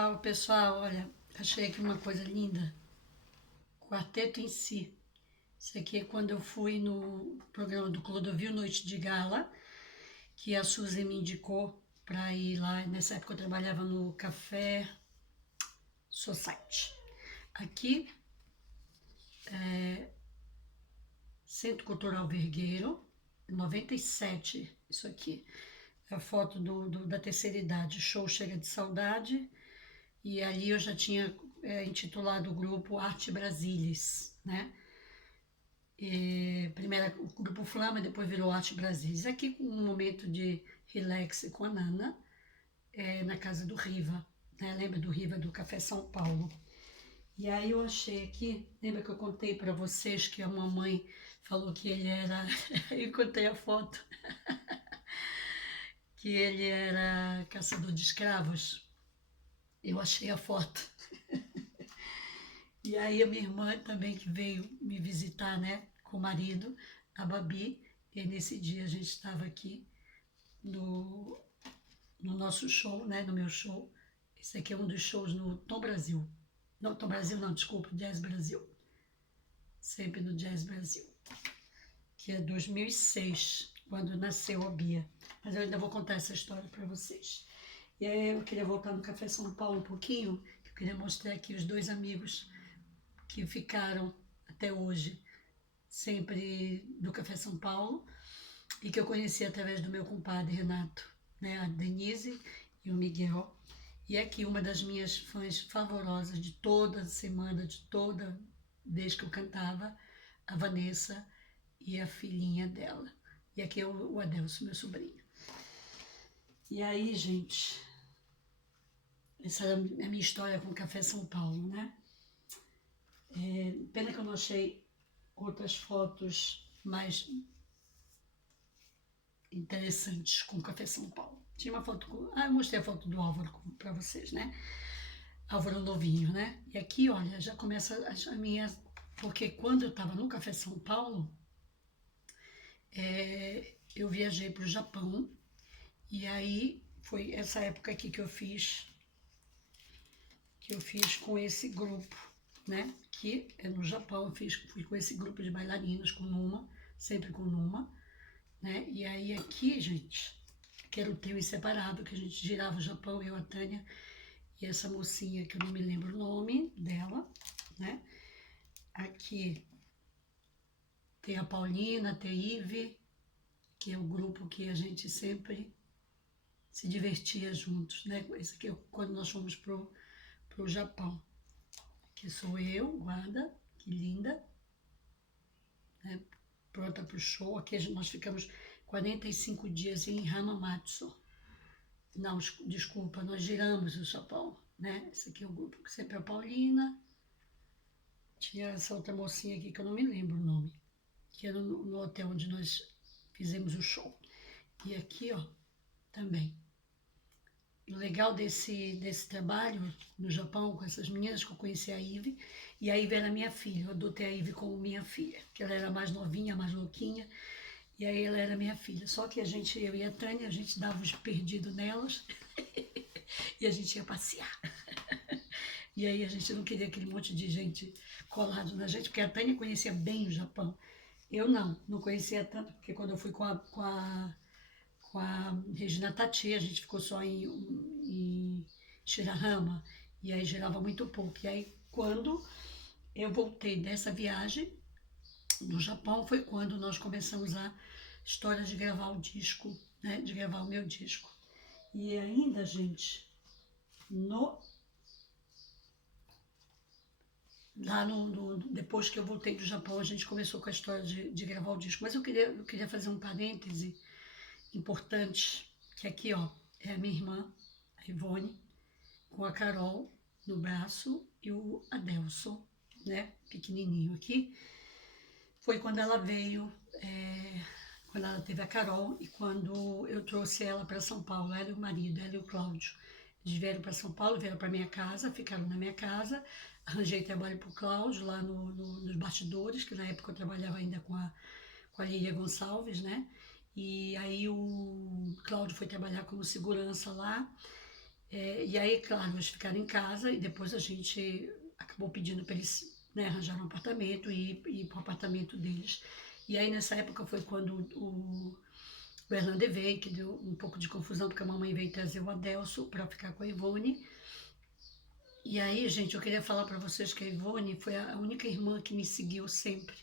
Fala pessoal, olha, achei aqui uma coisa linda. Quarteto em Si. Isso aqui é quando eu fui no programa do Clodovil Noite de Gala, que a Suzy me indicou para ir lá. Nessa época eu trabalhava no Café Society. Aqui, Centro Cultural Vergueiro, 97, isso aqui. É a foto da terceira idade, show Chega de Saudade. E ali eu já tinha intitulado o grupo Arte Brasilis, né? Primeiro o grupo Flama, depois virou Arte Brasilis. Aqui com um momento de relax com a Nana, na casa do Riva, né? Lembra do Riva do Café São Paulo? E aí eu achei aqui, lembra que eu contei para vocês que a mamãe falou que ele era, eu contei a foto, que ele era caçador de escravos. Eu achei a foto. E aí a minha irmã também que veio me visitar, né, com o marido, a Babi, e nesse dia a gente estava aqui no, no nosso show, né, no meu show. Esse aqui é um dos shows no Tom Brasil. Não, Tom Brasil não, desculpa, Jazz Brasil. Sempre no Jazz Brasil. Que é 2006, quando nasceu a Bia. Mas eu ainda vou contar essa história para vocês. E aí eu queria voltar no Café São Paulo um pouquinho, que eu queria mostrar aqui os dois amigos que ficaram até hoje, sempre do Café São Paulo, e que eu conheci através do meu compadre Renato, né, a Denise e o Miguel. E aqui uma das minhas fãs favorosas de toda semana, de toda vez que eu cantava, a Vanessa e a filhinha dela. E aqui é o Adelso, meu sobrinho. E aí, gente, essa é a minha história com o Café São Paulo, né? Pena que eu não achei outras fotos mais interessantes com o Café São Paulo. Tinha uma foto com... eu mostrei a foto do Álvaro para vocês, né? Álvaro novinho, né? E aqui, olha, já começa a minha... Porque quando eu estava no Café São Paulo, eu viajei para o Japão, e aí foi essa época aqui que eu fiz com esse grupo, né? Que é no Japão, fui com esse grupo de bailarinos, com Numa, sempre com Numa, né? E aí aqui, gente, que era o trio inseparável, que a gente girava o Japão, eu, a Tânia, e essa mocinha que eu não me lembro o nome dela, né? Aqui tem a Paulina, tem a Ive, que é o grupo que a gente sempre se divertia juntos, né? Esse aqui é quando nós fomos pro Japão. Que sou eu, guarda, que linda, né? Pronta pro show. Aqui nós ficamos 45 dias em Hamamatsu. Não, desculpa, nós giramos o Japão, né? Esse aqui é o grupo que sempre é a Paulina. Tinha essa outra mocinha aqui que eu não me lembro o nome, que era no hotel onde nós fizemos o show. E aqui, ó, também. O legal desse trabalho no Japão com essas meninas, que eu conheci a Ive, e a Ive era minha filha, eu adotei a Ive como minha filha, que ela era mais novinha, mais louquinha, e aí ela era minha filha. Só que eu e a Tânia, a gente dava uns perdidos nelas e a gente ia passear. E aí a gente não queria aquele monte de gente colado na gente, porque a Tânia conhecia bem o Japão. Eu não conhecia tanto, porque quando eu fui com a Regina Tati, a gente ficou só em Shirahama, e aí girava muito pouco. E aí, quando eu voltei dessa viagem no Japão, foi quando nós começamos a história de gravar o disco, né, de gravar o meu disco. E ainda, gente, depois que eu voltei do Japão, a gente começou com a história de gravar o disco. Mas eu queria fazer um parêntese importante, que aqui, ó, é a minha irmã, a Ivone, com a Carol no braço e o Adelson, né, pequenininho aqui. Foi quando ela veio, quando ela teve a Carol e quando eu trouxe ela para São Paulo, ela e o marido, ela e o Cláudio. Eles vieram para São Paulo, vieram para minha casa, ficaram na minha casa. Arranjei trabalho para o Cláudio lá nos bastidores, que na época eu trabalhava ainda com a Lília Gonçalves, né? E aí o Cláudio foi trabalhar como segurança lá. E aí, claro, eles ficaram em casa e depois a gente acabou pedindo para eles, né, arranjar um apartamento e ir para o apartamento deles. E aí, nessa época, foi quando o Hernande veio, que deu um pouco de confusão, porque a mamãe veio trazer o Adelso para ficar com a Ivone. E aí, gente, eu queria falar para vocês que a Ivone foi a única irmã que me seguiu sempre,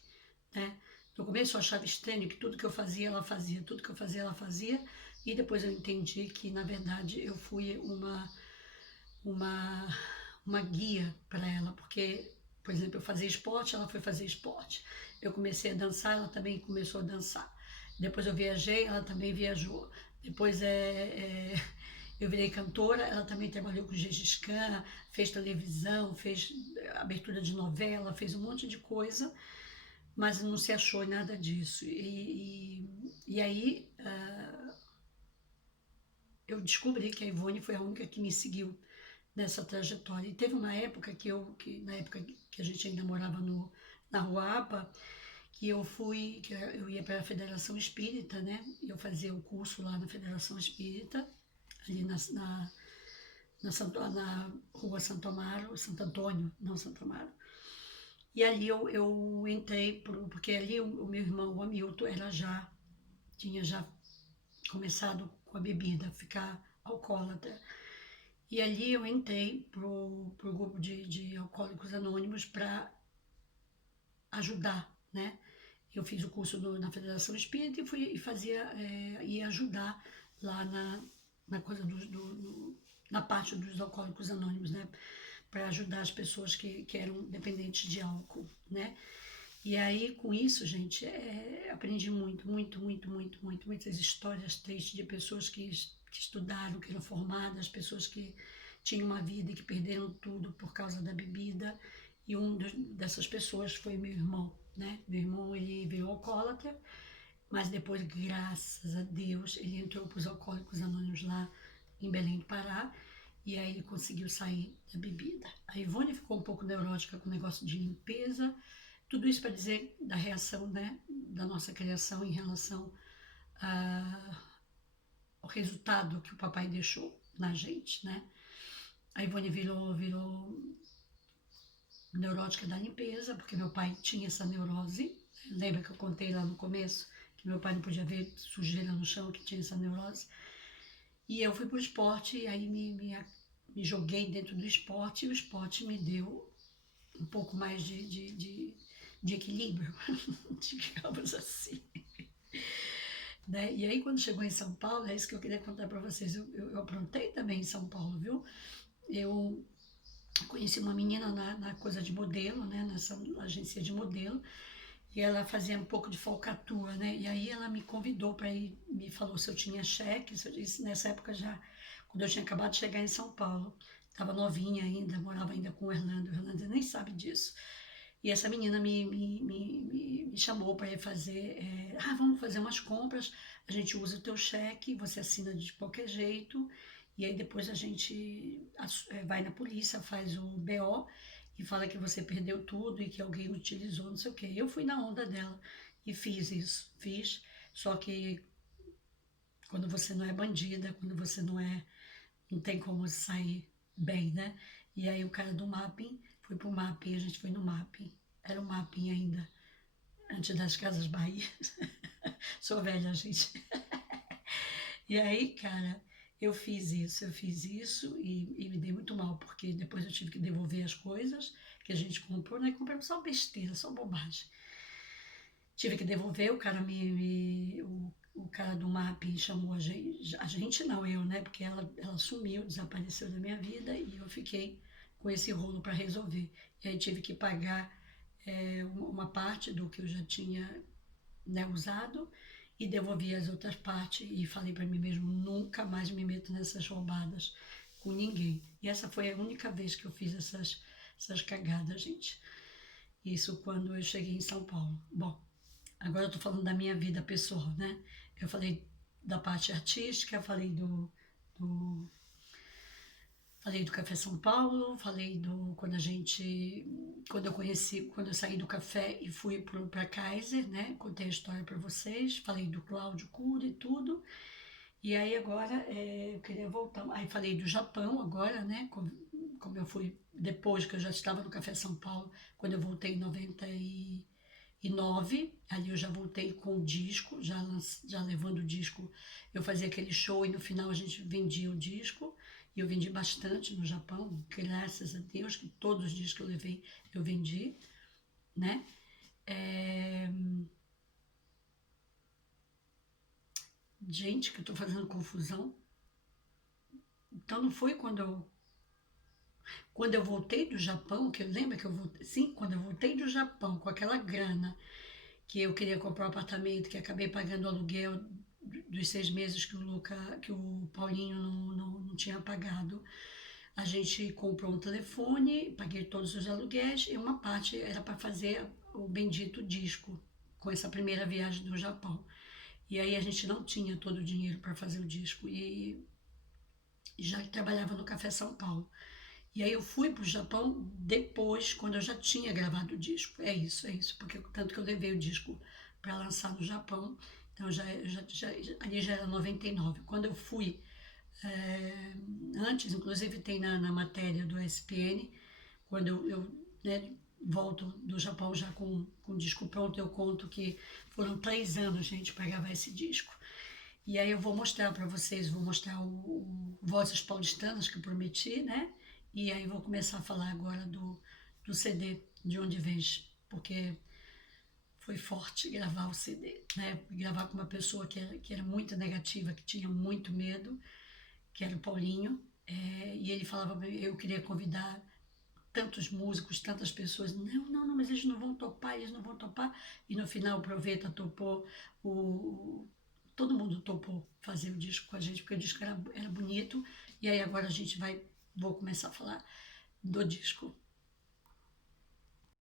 né? No começo eu achava estranho que tudo que eu fazia, ela fazia, tudo que eu fazia, ela fazia, e depois eu entendi que, na verdade, eu fui uma, uma guia para ela, porque, por exemplo, eu fazia esporte, ela foi fazer esporte. Eu comecei a dançar, ela também começou a dançar. Depois eu viajei, ela também viajou. Depois eu virei cantora, ela também trabalhou com Gengis Khan, fez televisão, fez abertura de novela, fez um monte de coisa, mas não se achou em nada disso. E aí eu descobri que a Ivone foi a única que me seguiu nessa trajetória. E teve uma época que na época que a gente ainda morava na Rua APA, que eu ia para a Federação Espírita, né? Eu fazia o curso lá na Federação Espírita, ali na Rua Santo Amaro, Santo Antônio, não Santo Amaro. E ali eu entrei, porque ali o meu irmão, o Hamilton, tinha já começado com a bebida, ficar alcoólatra. E ali eu entrei pro grupo de Alcoólicos Anônimos para ajudar, né? Eu fiz o curso na Federação Espírita e ia ajudar lá na coisa na parte dos Alcoólicos Anônimos, né? Para ajudar as pessoas que eram dependentes de álcool, né? E aí, com isso, gente, aprendi muitas histórias tristes de pessoas que estudaram, que eram formadas, pessoas que tinham uma vida e que perderam tudo por causa da bebida. E dessas pessoas foi meu irmão, né? Meu irmão, ele veio alcoólatra, mas depois, graças a Deus, ele entrou para os Alcoólicos Anônimos lá em Belém do Pará, e aí ele conseguiu sair da bebida. A Ivone ficou um pouco neurótica com o negócio de limpeza, tudo isso para dizer da reação, né, da nossa criação em relação ao resultado que o papai deixou na gente, né? A Ivone virou neurótica da limpeza, porque meu pai tinha essa neurose. Lembra que eu contei lá no começo que meu pai não podia ver sujeira no chão, que tinha essa neurose? E eu fui pro esporte, e aí me joguei dentro do esporte, e o esporte me deu um pouco mais de equilíbrio, digamos assim. Né? E aí, quando chegou em São Paulo, é isso que eu queria contar para vocês. Eu aprontei também em São Paulo, viu? Eu conheci uma menina na coisa de modelo, né? Nessa agência de modelo, e ela fazia um pouco de falcatrua, né? E aí ela me convidou para ir, me falou se eu tinha cheque, se eu disse, nessa época já, quando eu tinha acabado de chegar em São Paulo, estava novinha ainda, morava ainda com o Orlando nem sabe disso. E essa menina me chamou para ir fazer, vamos fazer umas compras, a gente usa o teu cheque, você assina de qualquer jeito, e aí depois a gente vai na polícia, faz o BO e fala que você perdeu tudo e que alguém utilizou, não sei o quê. Eu fui na onda dela e fiz isso, só que quando você não é bandida, quando você não tem como sair bem, né? E aí o cara do mapping foi pro mapping, a gente foi no mapping. Era o mapping ainda, antes das Casas Bahia. Sou velha, gente. E aí, cara, eu fiz isso e me dei muito mal, porque depois eu tive que devolver as coisas que a gente comprou, né? Compramos só besteira, só bobagem. Tive que devolver, o cara o cara do mapping chamou a gente não, eu, né? Porque ela sumiu, desapareceu da minha vida e eu fiquei com esse rolo para resolver. E aí tive que pagar uma parte do que eu já tinha, né, usado e devolvi as outras partes e falei para mim mesmo, nunca mais me meto nessas roubadas com ninguém. E essa foi a única vez que eu fiz essas cagadas, gente. Isso quando eu cheguei em São Paulo. Bom, agora eu tô falando da minha vida pessoal, né? Eu falei da parte artística, do falei do Café São Paulo, falei quando eu saí do café e fui para Kaiser, né? Contei a história para vocês, falei do Cláudio Cury e tudo. E aí agora eu queria voltar. Aí falei do Japão agora, né? Como eu fui depois que eu já estava no Café São Paulo, quando eu voltei em 99, ali eu já voltei com o disco, já levando o disco. Eu fazia aquele show e no final a gente vendia o disco. E eu vendi bastante no Japão, graças a Deus, que todos os discos que eu levei eu vendi, né? É, Gente, que eu tô fazendo confusão. Então não foi quando eu voltei do Japão, que eu lembro que eu voltei, sim, quando eu voltei do Japão com aquela grana que eu queria comprar um apartamento, que acabei pagando o aluguel dos 6 meses que que o Paulinho não tinha pagado. A gente comprou um telefone, paguei todos os aluguéis e uma parte era para fazer o bendito disco com essa primeira viagem do Japão. E aí a gente não tinha todo o dinheiro para fazer o disco e já trabalhava no Café São Paulo. E aí eu fui para o Japão depois, quando eu já tinha gravado o disco. É isso, porque tanto que eu levei o disco para lançar no Japão, então ali já era 99. Quando eu fui, é, antes, inclusive tem na matéria do ESPN, quando né, volto do Japão já com o disco pronto, eu conto que foram 3 anos, gente, para gravar esse disco. E aí eu vou mostrar para vocês, vou mostrar o Vozes Paulistanas que eu prometi, né? E aí vou começar a falar agora do CD, de onde vem, porque foi forte gravar o CD, né? Gravar com uma pessoa que era muito negativa, que tinha muito medo, que era o Paulinho. E ele falava, eu queria convidar tantos músicos, tantas pessoas. Não, mas eles não vão topar, eles não vão topar. E no final o Proveta topou, todo mundo topou fazer o disco com a gente, porque o disco era bonito. E aí agora vou começar a falar do disco.